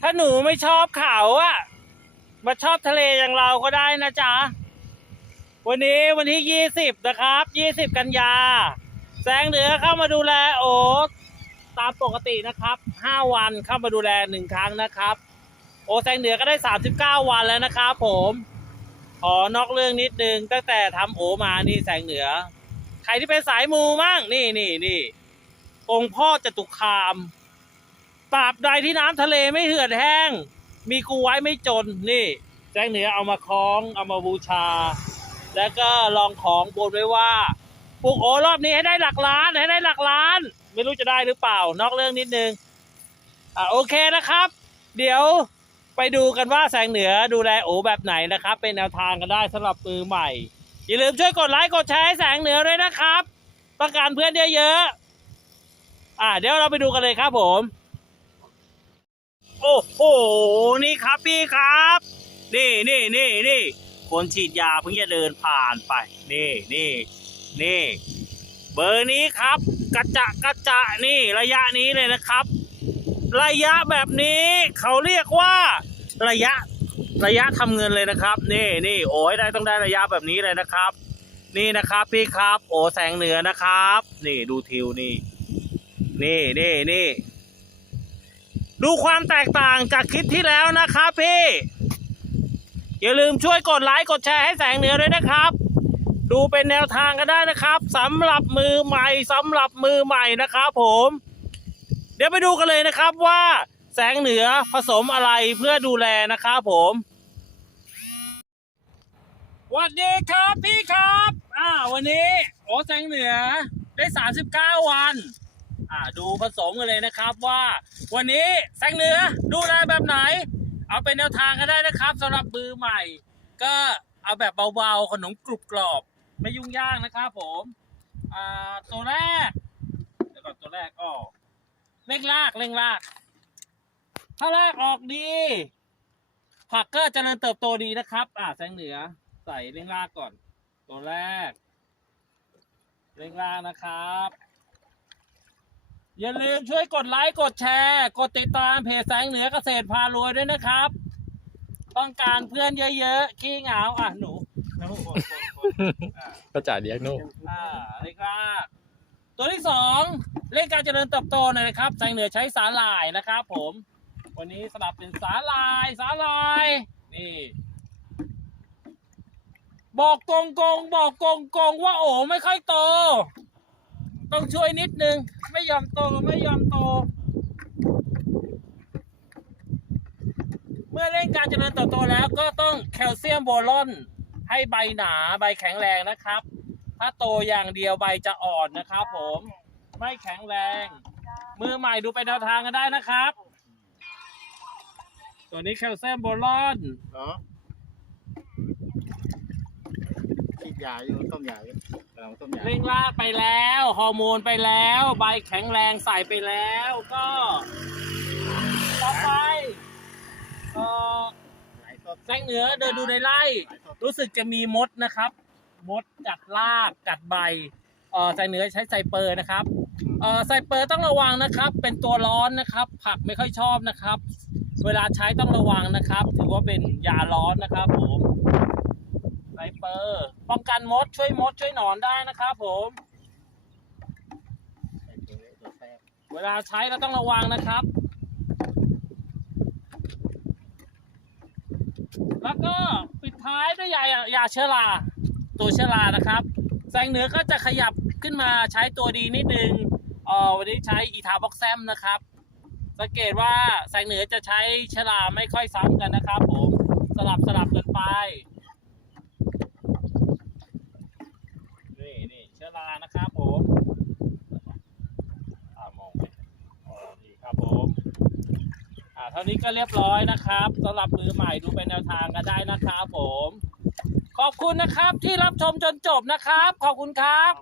ถ้าหนูไม่ชอบเขาอะมาชอบทะเลอย่างเราก็ได้นะจ๊ะ วันนี้วันที่ยี่สิบนะครับยี่สิบกันยา แสงเหนือเข้ามาดูแลโอ๊ตตามปกตินะครับห้าวันเข้ามาดูแลหนึ่งครั้งนะครับ โอแสงเหนือก็ได้สามสิบเก้าวันแล้วนะครับผมขอนอกเรื่องนิดนึงตั้งแต่ทำโอมานี่แสงเหนือ ใครที่เป็นสายมูมั่งนี่นี่นี่องค์พ่อจตุคาม ตราบใดที่น้ำทะเลไม่เหือดแห้ง มีกูไว้ไม่จนนี่แสงเหนือเอามาคล้องเอามาบูชา แล้วก็ลองของบนไว้ว่าปลูกโอรอบนี้ให้ได้หลักล้านให้ได้หลักล้าน ไม่รู้จะได้หรือเปล่า นอกเรื่องนิดนึงอ่าโอเคนะครับ เดี๋ยวไปดูกันว่าแสงเหนือดูแลโอแบบไหนนะครับ เป็นแนวทางกันได้สำหรับมือใหม่ อย่าลืมช่วยกดไลค์กดแชร์ให้แสงเหนือด้วยนะครับต้องการเพื่อนเยอะๆอ่าเดี๋ยวเราไปดูกันเลยครับผม โอ้โห นี่ครับพี่ครับ นี่นี่นี่นี่คนฉีดยาเพิ่งจะเดินผ่านไป นี่นี่นี่เบอร์นี้ครับ กระจะกระจะนี่ระยะนี้เลยนะครับ ระยะแบบนี้เขาเรียกว่าระยะระยะทำเงินเลยนะครับ นี่นี่โอ้ยได้ต้องได้ระยะแบบนี้เลยนะครับ นี่นะครับพี่ครับ โอ้แสงเหนือนะครับ นี่ดูทิวนี่ นี่นี่นี่ ดูความแตกต่างจากคลิปที่แล้วนะครับพี่ อย่าลืมช่วยกดไลค์กดแชร์ให้แสงเหนือด้วยนะครับ ดูเป็นแนวทางกันได้นะครับสำหรับมือใหม่สำหรับมือใหม่นะครับผม เดี๋ยวไปดูกันเลยนะครับว่าแสงเหนือผสมอะไรเพื่อดูแลนะครับผมสวัสดีครับพี่ครับ อ่าวันนี้ โอ้แสงเหนือได้ 39 วัน อ่าดูผสมกันเลยนะครับว่า วันนี้แสงเหนือดูแลแบบไหน เอาเป็นแนวทางก็ได้นะครับสำหรับมือใหม่ ก็เอาแบบเบาๆขนมกรุบกรอบ ไม่ยุ่งยากนะครับผมอ่าตัวแรกเดี๋ยวก่อนตัวแรกออกเร่งลากเร่งลาก ถ้าแรกออกดีผักก็เจริญเติบโตดีนะครับ อ่าแสงเหนือใส่เร่งลากก่อน ตัวแรก เร่งลากนะครับ อย่าลืมช่วยกดไลค์กดแชร์ กดติดตามเพจแสงเหนือเกษตรพารวยด้วยนะครับ ต้องการเพื่อนเยอะๆขี้เหงาอะหนูหนูคนคนคนอ่าก็จ่ายเดียกโน่อ่าเล็กลากตัวที่สองเร่งการเจริญเติบโตหน่อยนะครับแสงเหนือใช้สาหร่ายนะครับผม วันนี้สลับเป็นสาหร่ายสาหร่ายนี่บอกกงกงบอกกงกงว่าโอ้ไม่ค่อยโต ต้องช่วยนิดนึง ไม่ยอมโตไม่ยอมโต เมื่อเร่งการเจริญเติบโตแล้วก็ต้องแคลเซียมโบรอน ให้ใบหนาใบแข็งแรงนะครับ ถ้าโตอย่างเดียวใบจะอ่อนนะครับผม ไม่แข็งแรง มือใหม่ดูเป็นแนวทางกันได้นะครับ ตัวนี้แคลเซียมโบรอนเหรอฉีดยาอยู่ต้มยาอยู่กำลังต้มยา เร่งลากไปแล้วฮอร์โมนไปแล้ว ใบแข็งแรงใส่ไปแล้ว ก็ ต่อไปเอ่อหลายต้นแสงเหนือเดินดูในไร่หลายต้นรู้สึกจะมีมดนะครับ มดกัดรากกัดใบเออใส่เหนือใช้ไซเปอร์นะครับเออไซเปอร์ต้องระวังนะครับ เป็นตัวร้อนนะครับ ผักไม่ค่อยชอบนะครับ เวลาใช้ต้องระวังนะครับ ถือว่าเป็นยาร้อนนะครับผมไซเปอร์ ป้องกันมดช่วยมดช่วยหนอนได้นะครับผมเวแทรกเวลาใช้เราต้องระวังนะครับ แล้วก็ปิดท้ายด้วยยายาเชื้อราตัวเชื้อรานะครับแสงเหนือก็จะขยับขึ้นมาใช้ตัวดีนิดนึงเออวันนี้ใช้อีทาบ็อกแซมนะครับ สังเกตว่าแสงเหนือจะใช้เชื้อราไม่ค่อยซ้ำกันนะครับผมสลับสลับกันไป นี่นี่เชื้อรานะครับผม อ่ามองไปอ๋อนี่ครับผม อ่าเท่านี้ก็เรียบร้อยนะครับสำหรับมือใหม่ดูเป็นแนวทางก็ได้นะครับผม ขอบคุณนะครับที่รับชมจนจบนะครับ ขอบคุณครับ